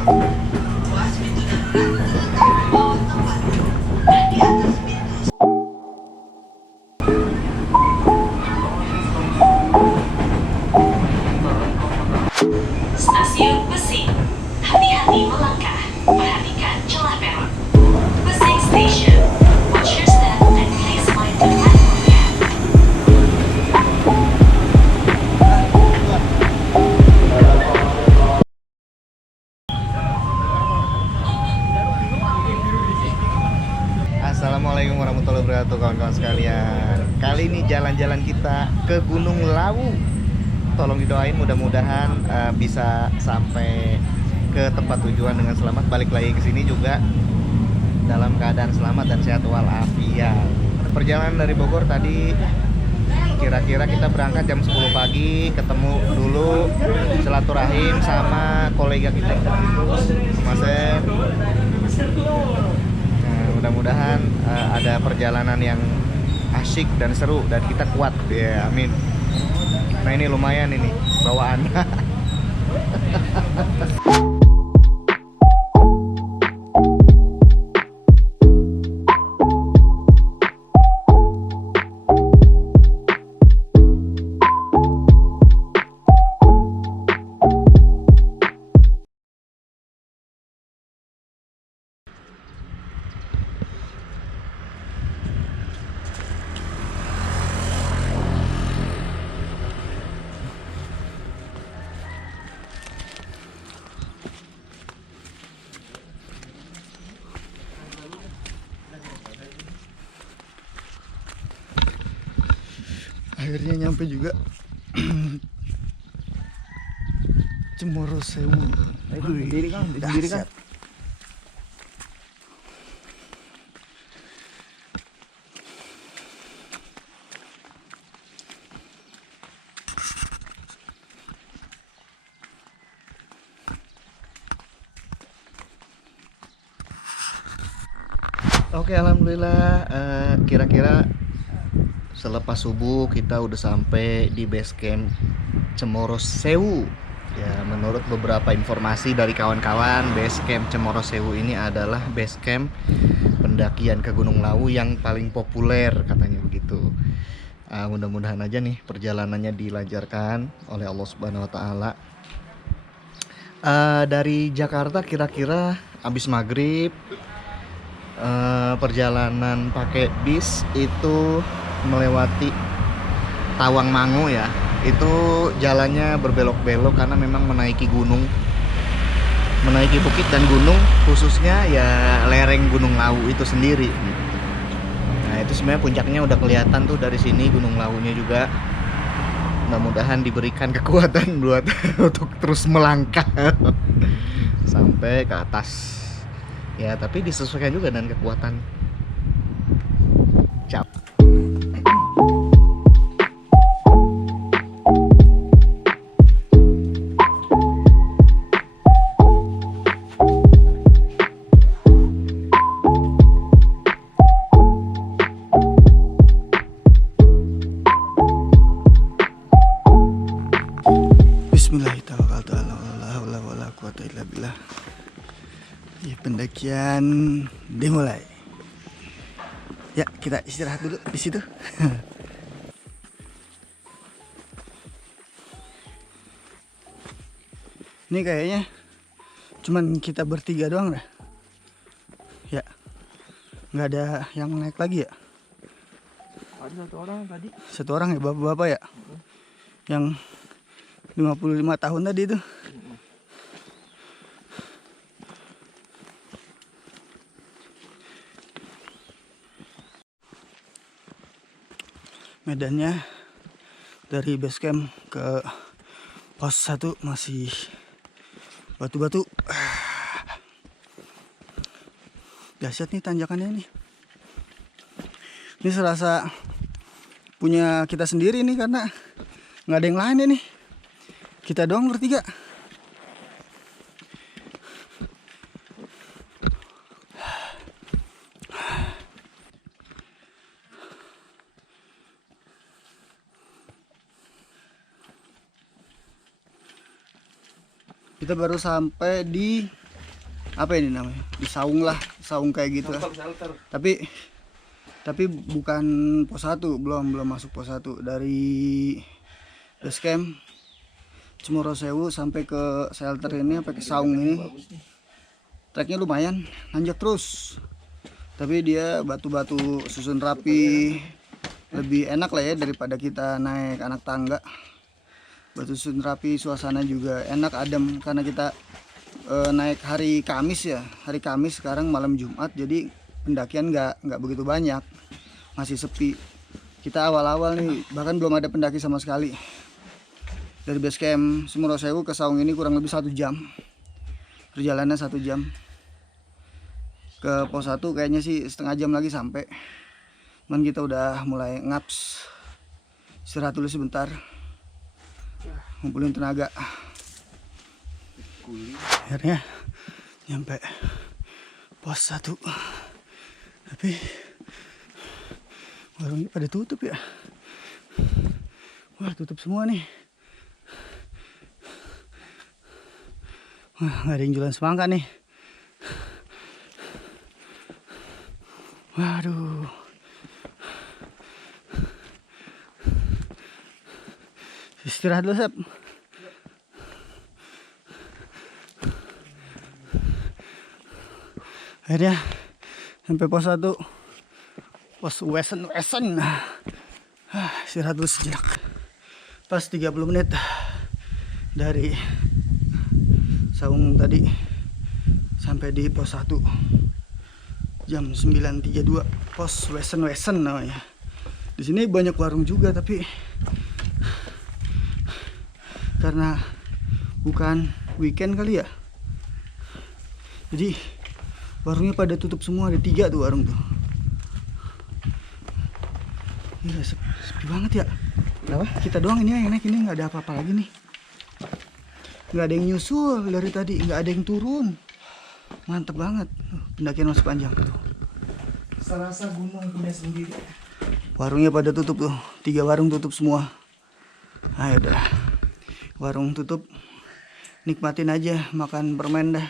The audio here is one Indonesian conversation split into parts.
Stasiun Besi. Hati-hati melangkah. Perhatikan celah peron. Besi Station. Watch your step and please mind the platform gap. Assalamualaikum warahmatullahi wabarakatuh kawan-kawan sekalian. Kali ini jalan-jalan kita ke Gunung Lawu. Tolong didoain mudah-mudahan bisa sampai ke tempat tujuan dengan selamat. Balik lagi ke sini juga dalam keadaan selamat dan sehat walafiat. Perjalanan dari Bogor tadi kira-kira kita berangkat jam 10 pagi, ketemu dulu silaturahim sama kolega kita Mas Sen. Mudah-mudahan ada perjalanan yang asyik dan seru dan kita kuat ya, amin. Nah ini lumayan ini bawaan. Akhirnya nyampe juga. Cemoro Sewu. Sendiri kan, sendiri kan. Oke, alhamdulillah kira-kira selepas subuh kita udah sampai di base camp Cemoro Sewu. Ya, menurut beberapa informasi dari kawan-kawan, base camp Cemoro Sewu ini adalah base camp pendakian ke Gunung Lawu yang paling populer katanya begitu. Mudah-mudahan aja nih perjalanannya dilancarkan oleh Allah Subhanahu Wa Taala. Dari Jakarta kira-kira habis maghrib, perjalanan pakai bis itu melewati Tawangmangu ya. Itu jalannya berbelok-belok karena memang menaiki gunung, menaiki bukit dan gunung, khususnya ya lereng Gunung Lawu itu sendiri gitu. Nah itu sebenarnya puncaknya udah kelihatan tuh dari sini, Gunung Lawunya juga. Mudah-mudahan diberikan kekuatan buat untuk terus melangkah sampai ke atas ya, tapi disesuaikan juga dengan kekuatan. Cap. Bismillahirrahmanirrahim. Ya, pendakian dimulai. Ya, kita istirahat dulu di situ. Ini kayaknya cuman kita bertiga doang dah. Ya, nggak ada yang naik lagi ya. Ada satu orang tadi. Satu orang ya, bapak-bapak ya. Yang 55 tahun tadi itu. Medannya dari base camp ke pos 1 masih batu-batu. Dahsyat nih tanjakannya nih. Ini serasa punya kita sendiri nih karena nggak ada yang lain ini. Kita doang bertiga. Kita baru sampai di apa ini namanya, di saung lah, saung kayak gitu lah. Shelter. Tapi bukan pos 1, belum masuk pos 1. Dari base camp Cemoro Sewu sampai ke shelter ini, sampai ke saung ini, treknya lumayan, nanjak terus. Tapi dia batu-batu susun rapi, lebih enak lah ya daripada kita naik anak tangga. Batu susun rapi, suasana juga enak, adem, karena kita naik hari Kamis ya, hari Kamis, sekarang malam Jumat, jadi pendakian nggak begitu banyak, masih sepi. Kita awal-awal nih bahkan belum ada pendaki sama sekali. Dari base camp Cemoro Sewu ke saung ini kurang lebih 1 jam, perjalanan 1 jam. Ke pos 1 kayaknya sih setengah jam lagi sampai. Cuman kita udah mulai ngaps, istirahat dulu sebentar, ngumpulin tenaga. Akhirnya nyampe pos 1, tapi warungnya pada tutup ya. Wah, tutup semua nih. Wah, nggak ada yang jualan semangka nih. Waduh. Istirahat dulu, Sep. Akhirnya sampai pos 1, pos Wesen. Istirahat dulu sejenak. Pas 30 menit dari saung tadi sampai di pos 1, jam 9.32, pos Wesen namanya. Di sini banyak warung juga, tapi karena bukan weekend kali ya, jadi warungnya pada tutup semua. Ada 3 tuh warung tuh. Iya, sepi banget ya. Kenapa? Kita doang ini yang naik, ini nggak ada apa-apa lagi nih. Nggak ada yang nyusul dari tadi, nggak ada yang turun. Mantep banget. Pendakian masih panjang tuh. Serasa gunung punya sendiri. Warungnya pada tutup tuh, 3 warung tutup semua. Ayo udah, warung tutup, nikmatin aja makan permen dah.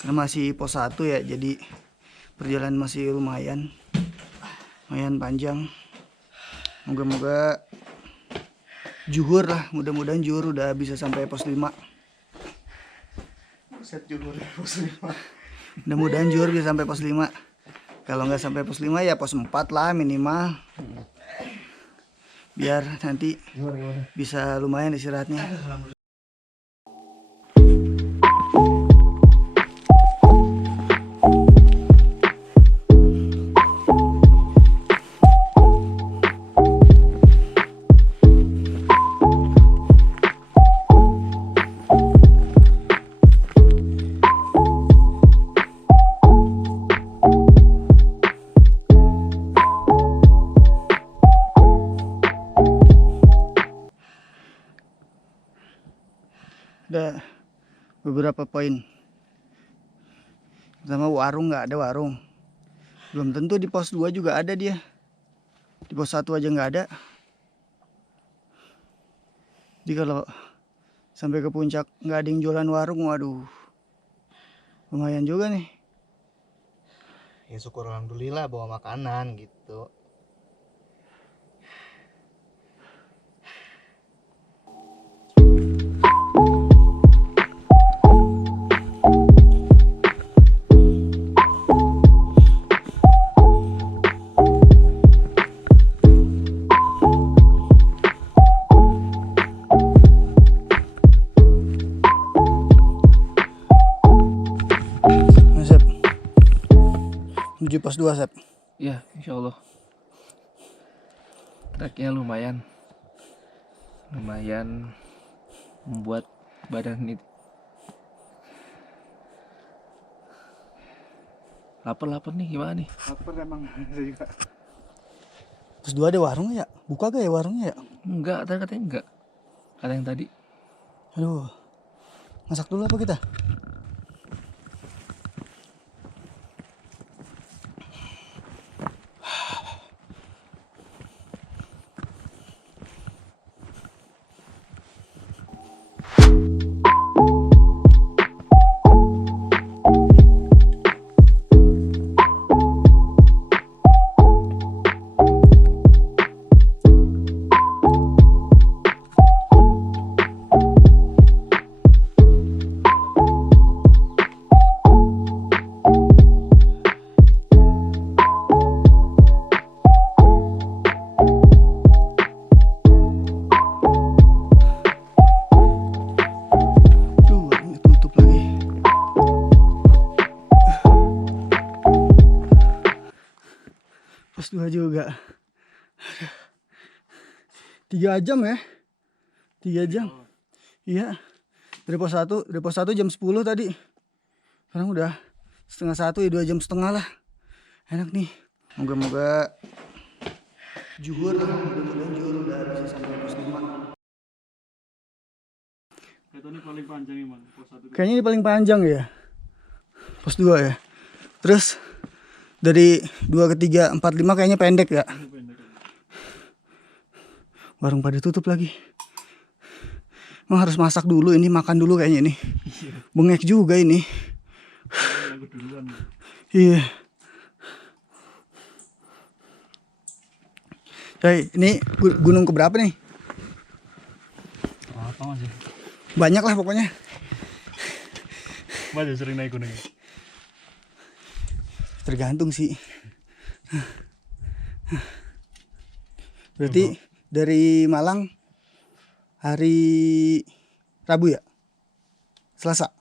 Karena masih pos 1 ya, jadi perjalanan masih lumayan panjang. Moga-moga juhur lah, mudah-mudahan juhur udah bisa sampai pos 5. Set juhur pos 5. Mudah-mudahan juhur bisa sampai pos 5. Kalau nggak sampai pos 5 ya pos 4 lah minimal. Biar nanti bisa lumayan istirahatnya. Ada beberapa poin. Pertama, warung nggak ada warung. Belum tentu di pos 2 juga ada dia. Di pos 1 aja nggak ada. Jadi kalau sampai ke puncak nggak ada yang jualan warung, waduh, lumayan juga nih. Ya syukur alhamdulillah bawa makanan gitu. Menuju pos 2, Sep. Ya, insya Allah. Treknya lumayan membuat badan ini lapar nih, gimana nih? Lapar emang juga. Pos 2 ada warung ya? Buka gak ya warungnya ya? Enggak, katanya enggak. Kata yang tadi. Aduh, masak dulu apa kita? 2 juga. 3 jam ya. 3 jam. Iya. Dari pos 1 jam 10 tadi. Sekarang udah setengah 1 ya, 2 jam setengah lah. Enak nih. Moga-moga Juhur lah. Mudah-mudahan Juhur udah bisa sampai pos 5. Ini paling panjang emang pos 1. Kayaknya ini paling panjang ya. Pos 2 ya. Terus dari 2 ke 3, 4, 5 kayaknya pendek ya. Warung pada tutup lagi. Emang harus masak dulu ini, makan dulu kayaknya ini. Bengek juga ini. Iya. Coy, ini gunung keberapa nih? Apa masih? Banyak lah pokoknya. Masih sering naik gunung. Tergantung sih. Berarti dari Malang hari Rabu ya? Selasa.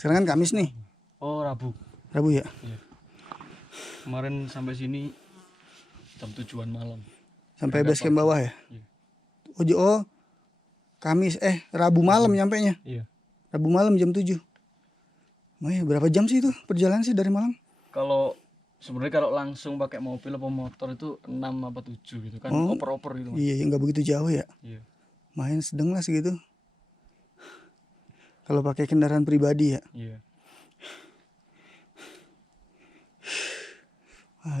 Sekarang kan Kamis nih. Oh, Rabu. Rabu ya? Iya. Kemarin sampai sini jam 7-an malam. Sampai base camp bawah ya? Iya. Oh, Kamis Rabu malam nyampenya. Iya. Rabu malam jam 7. Berapa jam sih itu perjalanan sih dari Malang? Kalau sebenarnya kalau langsung pakai mobil atau motor itu 6 apa 7 gitu kan. Oh, Oper-oper gitu. Mas. Iya, nggak begitu jauh ya. Iya. Main sedang lah segitu. Kalau pakai kendaraan pribadi ya. Iya.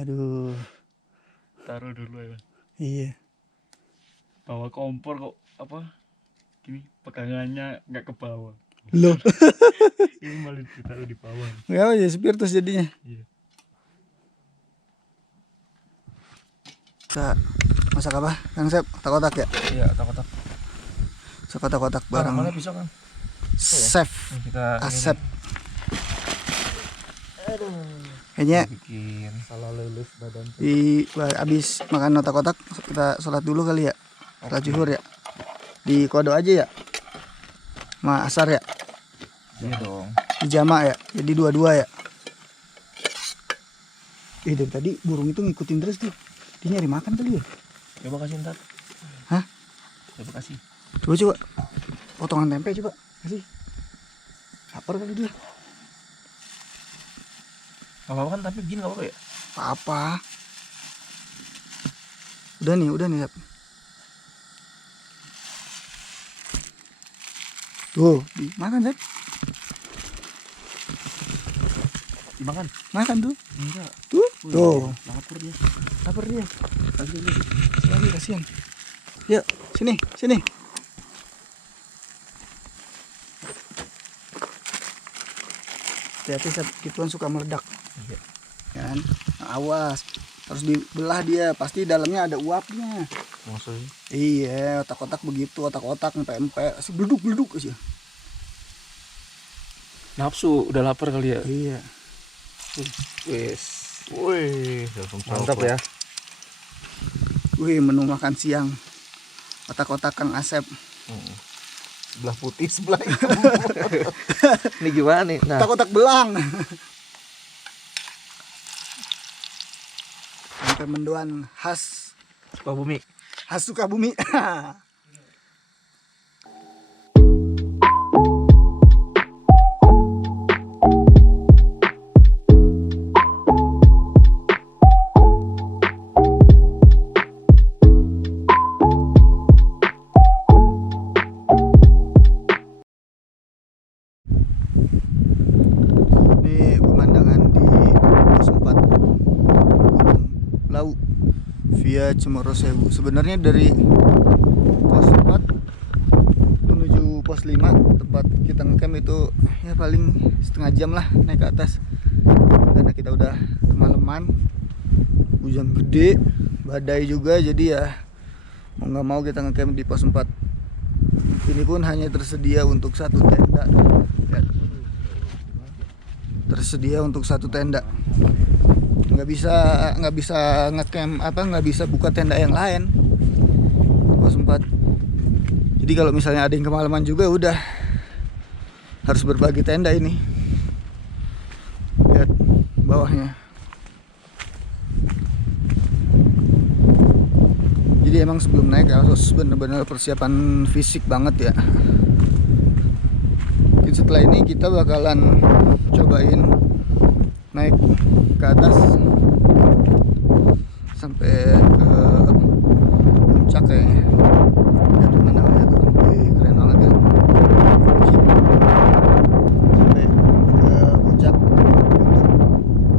Aduh. Taruh dulu ya. Mas. Iya. Bawa kompor kok apa? Gini, pegangannya nggak ke bawah. Loh. Ini malah ditaruh di bawah. Nggak apa ya, spiritus jadinya. Iya. Kita masak apa? Kang Sep, kotak-kotak ya? Iya, kotak-kotak. Kotak-kotak barang Mana bisa kan? chef Nih, kita Asep. Kayaknya bikin Salah lulus badan. abis makan kotak-kotak kita sholat dulu kali ya. Sholat zuhur ya. Di kodo aja ya. Ma asar ya. iya dong. Di jama ya. Jadi dua-dua ya. Dari tadi burung itu ngikutin terus tuh. Dia nyari makan kali ya. Coba kasih ntar. Hah? Coba kasih. Coba. Potongan tempe coba. Kasih. Lapar kali dia. Gak apa-apa kan, tapi begini gak apa-apa ya? Apa? Udah nih, Sep. Tuh, makan, Sep. Dimakan? Makan tuh. Enggak. Tuh. Lapar dia. Lapar dia. Lagi kasihan. Yuk, sini. Hati-hati, Sep, gituan suka meledak. Iya. Kan? Nah, awas. Harus dibelah dia, pasti dalamnya ada uapnya. Maksudnya? Iya, otak-otak begitu, otak-otak empe-empe, beleduk aja. Nafsu, udah lapar kali ya? Iya. Wes. Wih, mantap ya. Wih, menu makan siang. Otak-otak Kang Asep. Sebelah putih, sebelah hitam. Ini gimana nih? Nah, Otak-otak belang. Sampai mendoan khas Sukabumi. Sukabumi. Ini pemandangan di pos 4 Gunung Lau via Cemoro Sewu. Sebenarnya dari pos 4 menuju pos 5 tempat kita ngecamp itu ya paling setengah jam lah naik ke atas, karena kita udah kemalaman, hujan gede, badai juga, jadi ya mau nggak mau kita ngecamp di pos 4. Ini pun hanya tersedia untuk satu tenda ya. Tersedia untuk satu tenda, nggak bisa ngecamp nggak bisa buka tenda yang lain pos 4. Jadi kalau misalnya ada yang kemalaman juga udah harus berbagi tenda ini. Lihat bawahnya. emang sebelum naik harus bener-bener persiapan fisik banget ya. Mungkin setelah ini kita bakalan cobain naik ke atas sampai ke puncak kayaknya. Lihat pemandangannya tuh, keren banget kan. Sampai ke puncak untuk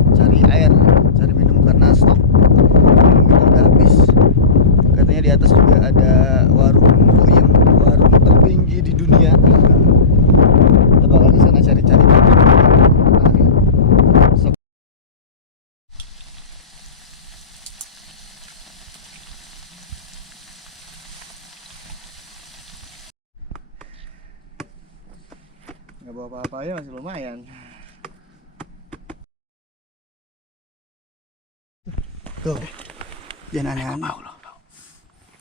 cari air, cari minum karena stok minum kita udah habis. Katanya di atas juga ada warung puyem, warung tertinggi di dunia. Kita bakal ke sana cari-cari makan. Nggak bawa apa-apa ya, masih lumayan. Tuh, jangan aneh-aneh.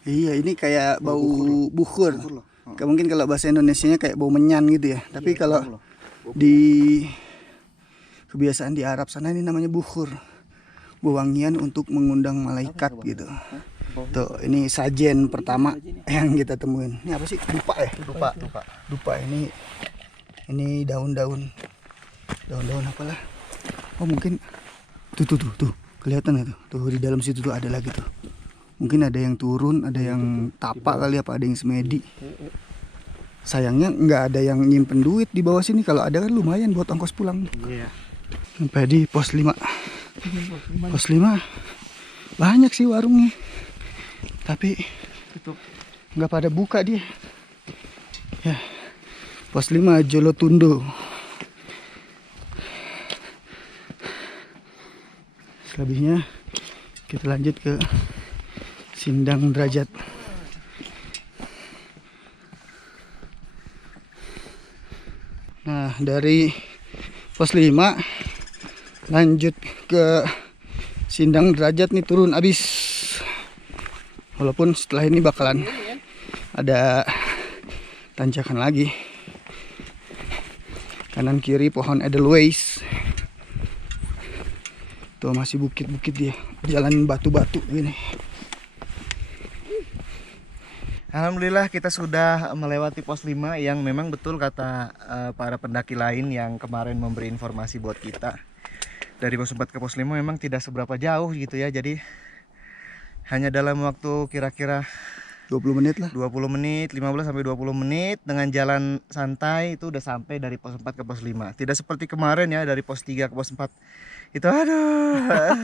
Iya, ini kayak bau bukur. Mungkin kalau bahasa Indonesianya kayak bau menyan gitu ya. Tapi kalau di kebiasaan di Arab sana ini namanya bukur. Wewangian untuk mengundang malaikat gitu. Tuh, ini sajen pertama yang kita temuin. Ini apa sih? Dupa ya? Dupa ini daun-daun apalah. Oh, mungkin tuh kelihatan ya tuh di dalam situ tuh ada lagi tuh. Mungkin ada yang turun, ada yang tapak kali, apa ada yang semedi. Sayangnya nggak ada yang nyimpen duit di bawah sini. Kalau ada kan lumayan buat ongkos pulang. Iya. Sampai di pos 5. Pos 5 banyak sih warungnya, tapi nggak pada buka dia ya. Pos 5 Jolotundo. Selebihnya kita lanjut ke Sindang Derajat. Nah, dari pos 5 lanjut ke Sindang Derajat nih, turun abis. Walaupun setelah ini bakalan ada tanjakan lagi. Kanan kiri pohon Edelweiss. Tuh masih bukit-bukit dia, jalan batu-batu gini. Alhamdulillah kita sudah melewati pos 5 yang memang betul kata para pendaki lain yang kemarin memberi informasi buat kita. Dari pos 4 ke pos 5 memang tidak seberapa jauh gitu ya. Jadi hanya dalam waktu kira-kira 20 menit lah. 20 menit, 15 sampai 20 menit dengan jalan santai itu udah sampai dari pos 4 ke pos 5. Tidak seperti kemarin ya, dari pos 3 ke pos 4. Itu aduh.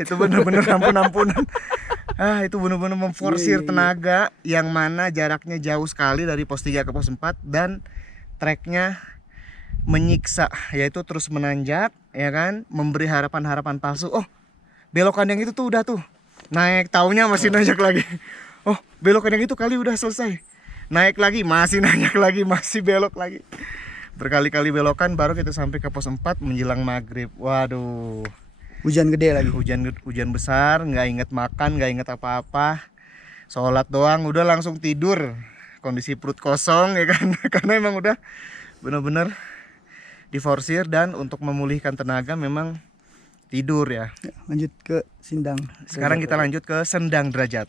Itu bener-bener ampun-ampunan. Itu bener-bener memforsir tenaga, yang mana jaraknya jauh sekali dari pos 3 ke pos 4 dan treknya menyiksa, yaitu terus menanjak ya kan, memberi harapan-harapan palsu. Oh, belokan yang itu tuh udah tuh naik, taunya masih nanjak lagi. Oh, belokan yang itu kali udah selesai. Naik lagi, masih nanjak lagi, masih belok lagi. Berkali-kali belokan baru kita sampai ke pos 4 menjelang maghrib. Waduh. Hujan gede lagi. Hujan besar, nggak inget makan, nggak inget apa-apa. Sholat doang, udah langsung tidur. Kondisi perut kosong ya kan. Karena emang udah bener-bener diforsir, dan untuk memulihkan tenaga memang tidur ya. Lanjut ke Sindang. Sekarang kita lanjut ke Sendang Derajat.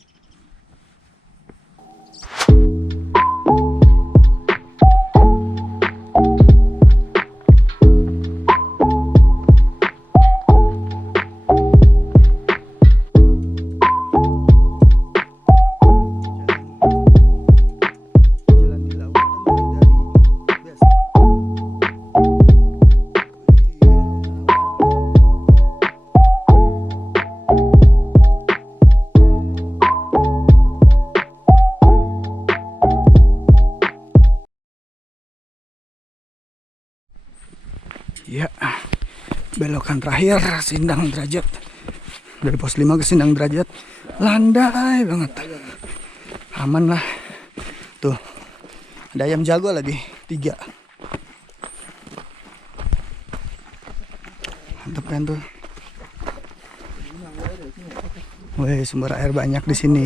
Ya, belokan terakhir Sindang Derajat. Dari pos 5 ke Sindang Derajat landai banget, aman lah. Tuh ada ayam jago lagi 3. Mantap kan tuh. Wih, sumber air banyak di sini.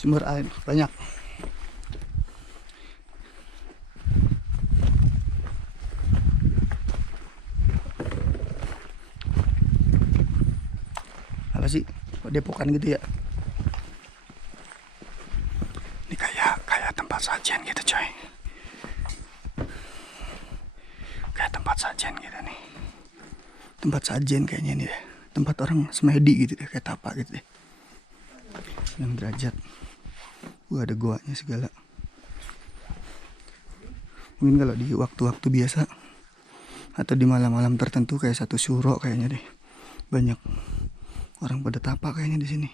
Sumber air banyak. Apa sih? Kok Depokan gitu ya. Ini kayak tempat sajian gitu coy. Kayak tempat sajian gitu nih. Tempat sajian kayaknya nih deh. Tempat orang semedi gitu deh, kayak tapak gitu deh. Yang derajat. Ada goanya segala. Mungkin kalau di waktu-waktu biasa atau di malam-malam tertentu kayak satu syuro kayaknya deh. Banyak orang pada tapak kayaknya di sini.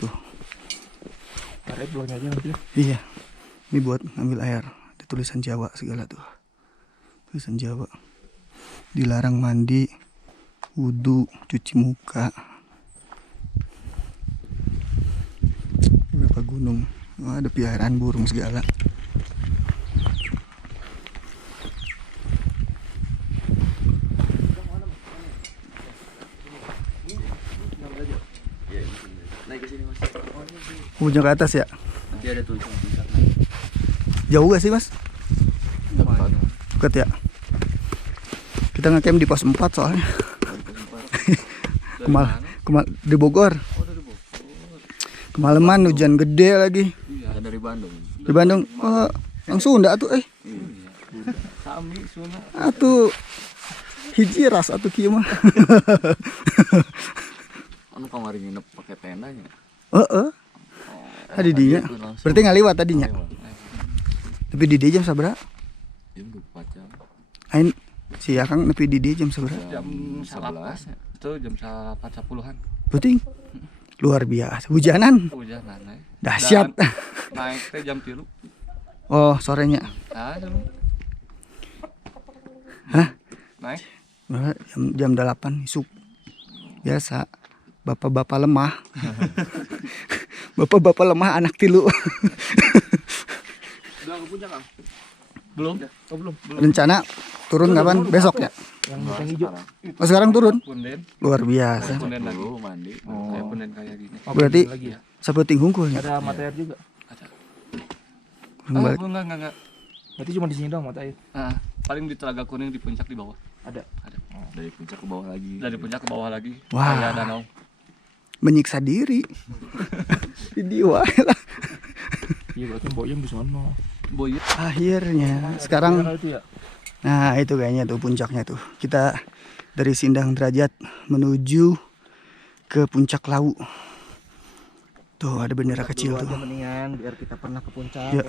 Tuh. Air bloknya aja nanti. Iya. Ini buat ngambil air. Ada tulisan Jawa segala tuh. Tulisan Jawa. Dilarang mandi, wudhu, cuci muka. Beberapa gunung. Oh, ada piaraan burung segala. Punya ke atas ya? Nanti ada tulisan. Jauh gak sih mas? Dekat ya? Kita ngecamp di pos 4 soalnya. Di Bogor. Kemalaman hujan gede lagi. Iya, dari Bandung. Di Bandung. Oh, langsung Sunda tuh Sami Sunda. Atuh hiji ras atuh kieu mah. Anu kamari nginep pakai tendanya. Heeh. Di dinya. Berarti ngaliwat tadinya. Tapi di dia jam sabaraha? Jam 24 jam. Ain si Akang nepi di dia jam sabaraha? Jam 11. Itu jam 4.10-an. Penting. Luar biasa. Hujanan. Hujanan naik. Dahsyat. Naik teh jam 3. Oh, sorenya. Ah, dulu. Hah? Naik. Jam 8 isuk. Biasa. Bapak-bapak lemah. Bapak-bapak lemah anak tilu. Udah ke puncak, Kang? Belum. Oh, belum. Rencana turun kapan? Besok ya? Yang hijau. Oh, sekarang turun? Punden. Luar biasa. Punden lagi. Mandi. Kayak punden kayak gini. Berarti Lagi ya. saputing hungkulnya. Ada mata air juga. Ada. Kurang balik. Enggak. Berarti cuma di sini doang mata air. Paling di Telaga Kuning di puncak di bawah. Ada. Dari puncak ke bawah lagi. Dari puncak ke bawah lagi. Wah. Kayak danau. Menyiksa diri. Di wae lah. Iya, berarti boyem di sono. Boyem. Akhirnya sekarang Itu ya. nah itu kayaknya tuh puncaknya tuh. Kita dari Sindang Derajat menuju ke puncak Lawu. Tuh ada bendera kecil tuh. Mendingan biar kita pernah ke puncak. Ya.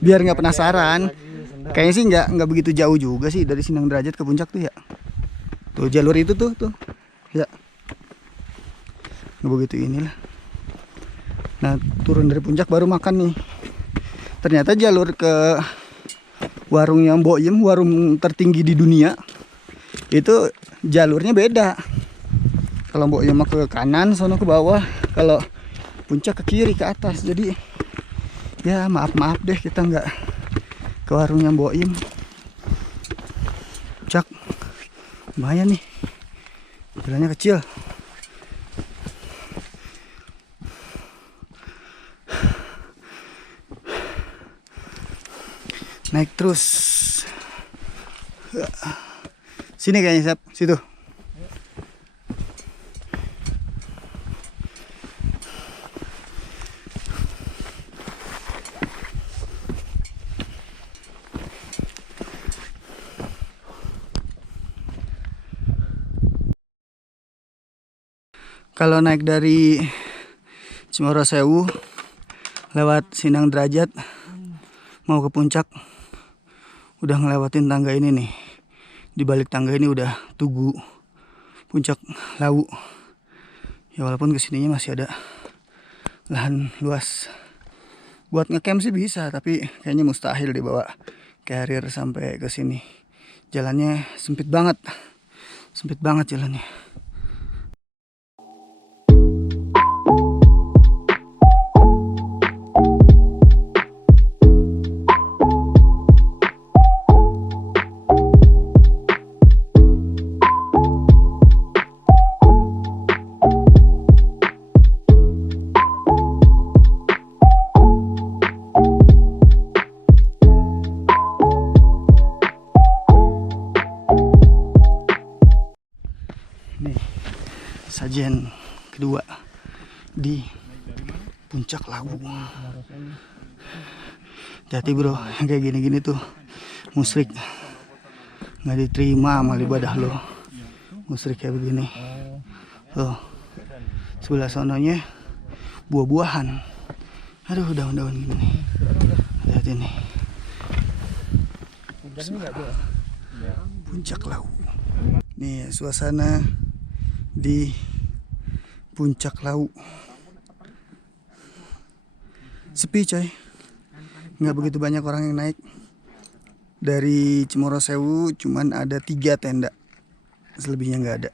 Biar nggak penasaran. Kayaknya sih nggak begitu jauh juga sih dari Sindang Derajat ke puncak tuh ya. Tuh jalur itu tuh. Ya. Nggak begitu inilah. Nah turun dari puncak baru makan nih. Ternyata jalur ke warungnya Mbok Yem, warung tertinggi di dunia, itu jalurnya beda. Kalau Mbok Yem ke kanan, sono ke bawah. Kalau puncak ke kiri, ke atas. Jadi ya maaf deh kita nggak ke warungnya Mbok Yem. Puncak lumayan nih, jalannya kecil. Naik terus. Sini kayaknya, Sap. Situ. Kalau naik dari Cemoro Sewu lewat Sindang Derajat mau ke puncak, udah ngelewatin tangga ini nih. Di balik tangga ini udah Tugu, puncak Lawu. Ya walaupun kesininya masih ada lahan luas. Buat ngecamp sih bisa, tapi kayaknya mustahil dibawa carrier sampai ke sini. Jalannya sempit banget jalannya. kedua di Puncak Lawu. Hati bro, yang kayak gini-gini tuh musrik nggak diterima sama ibadah lo. Musrik kayak begini tuh, sebelah sononya buah-buahan, aduh daun-daun gini nih. Lihat ini Puncak Lawu. Nih suasana di Puncak Lawu. Sepi coy, nggak begitu banyak orang yang naik. Dari Cemoro Sewu cuman ada 3 tenda, selebihnya nggak ada.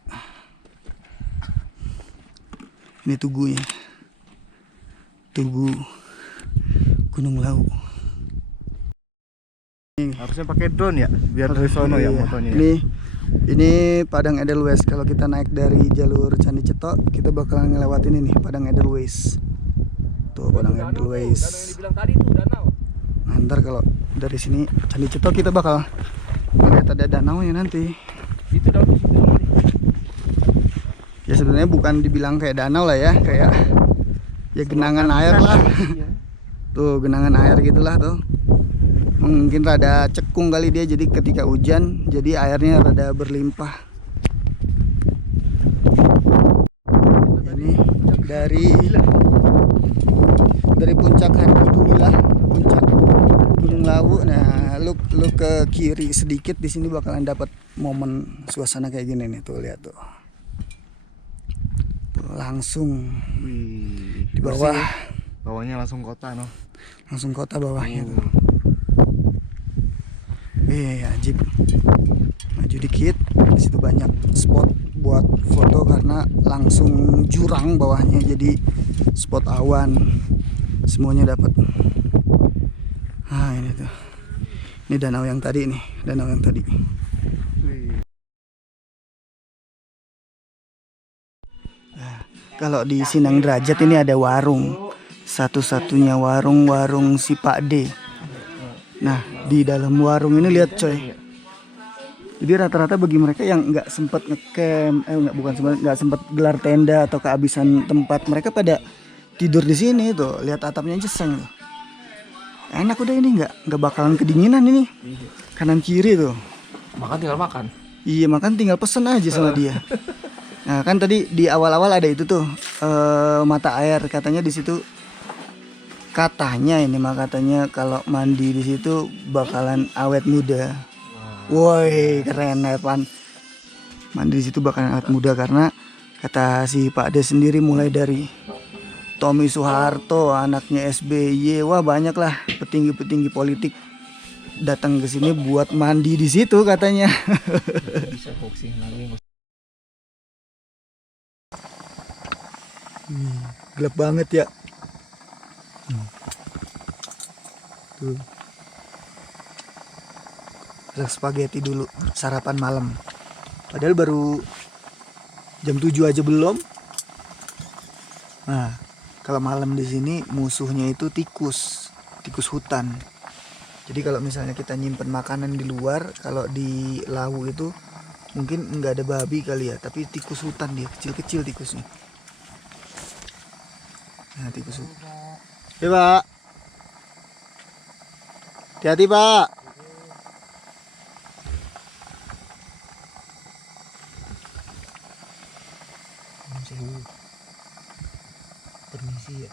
Ini tugunya, Tugu Gunung Lawu. Harusnya pakai drone ya, biar dari sono ya Iya. motonya. Ini Padang Edelweiss. Kalau kita naik dari jalur Candi Cetok, kita bakalan ngelewatin ini Padang Edelweiss. Tuh Padang Edelweiss. Nah, ntar kalau dari sini Candi Cetok kita bakal ngeliat ada danau ya nanti. Itu daun di situ. Ya sebenarnya bukan dibilang kayak danau lah ya, kayak ya genangan air lah. Tuh genangan air gitulah tuh. Mungkin rada cekung kali dia, jadi ketika hujan jadi airnya rada berlimpah. Ini dari puncak Happy dulu lah, puncak Gunung Lawu. Nah, lu ke kiri sedikit di sini bakalan dapat momen suasana kayak gini nih, tuh lihat tuh. Tuh langsung Wih, di bawah, bersih ya. Bawahnya langsung kota no. langsung kota bawahnya tuh. Iya, Jeep. Maju dikit, di situ banyak spot buat foto karena langsung jurang bawahnya, jadi spot awan. Semuanya dapat. Ah, ini tuh. Ini danau yang tadi nih, danau yang tadi. Nah, kalau di Sinang Derajat ini ada warung. Satu-satunya warung si Pak D. Nah, di dalam warung ini lihat coy. Jadi rata-rata bagi mereka yang nggak sempat ngecamp, nggak sempat gelar tenda atau kehabisan tempat, mereka pada tidur di sini tuh. Lihat atapnya aja seng tuh. Enak udah ini, nggak bakalan kedinginan ini. Kanan kiri tuh. Makan tinggal makan. Iya, makan tinggal pesen aja sama dia. Nah kan tadi di awal-awal ada itu tuh mata air, katanya di situ. Katanya kalau mandi di situ bakalan awet muda. Woi keren Evan. Mandi di situ bakalan awet muda karena kata si Pak De sendiri mulai dari Tommy Soeharto, anaknya SBY, wah banyak lah petinggi-petinggi politik datang ke sini buat mandi di situ katanya. Bisa boxing lagi. Gelap banget ya. Tuh. Masak spaghetti dulu, sarapan malam. Padahal baru jam 7 aja belum. Nah, kalau malam di sini musuhnya itu tikus hutan. Jadi kalau misalnya kita nyimpen makanan di luar, kalau di Lawu itu mungkin nggak ada babi kali ya, tapi tikus hutan dia, kecil-kecil tikusnya. Nah, tikus hutan. Ya, Pak. Hati-hati, Pak. Permisi ya.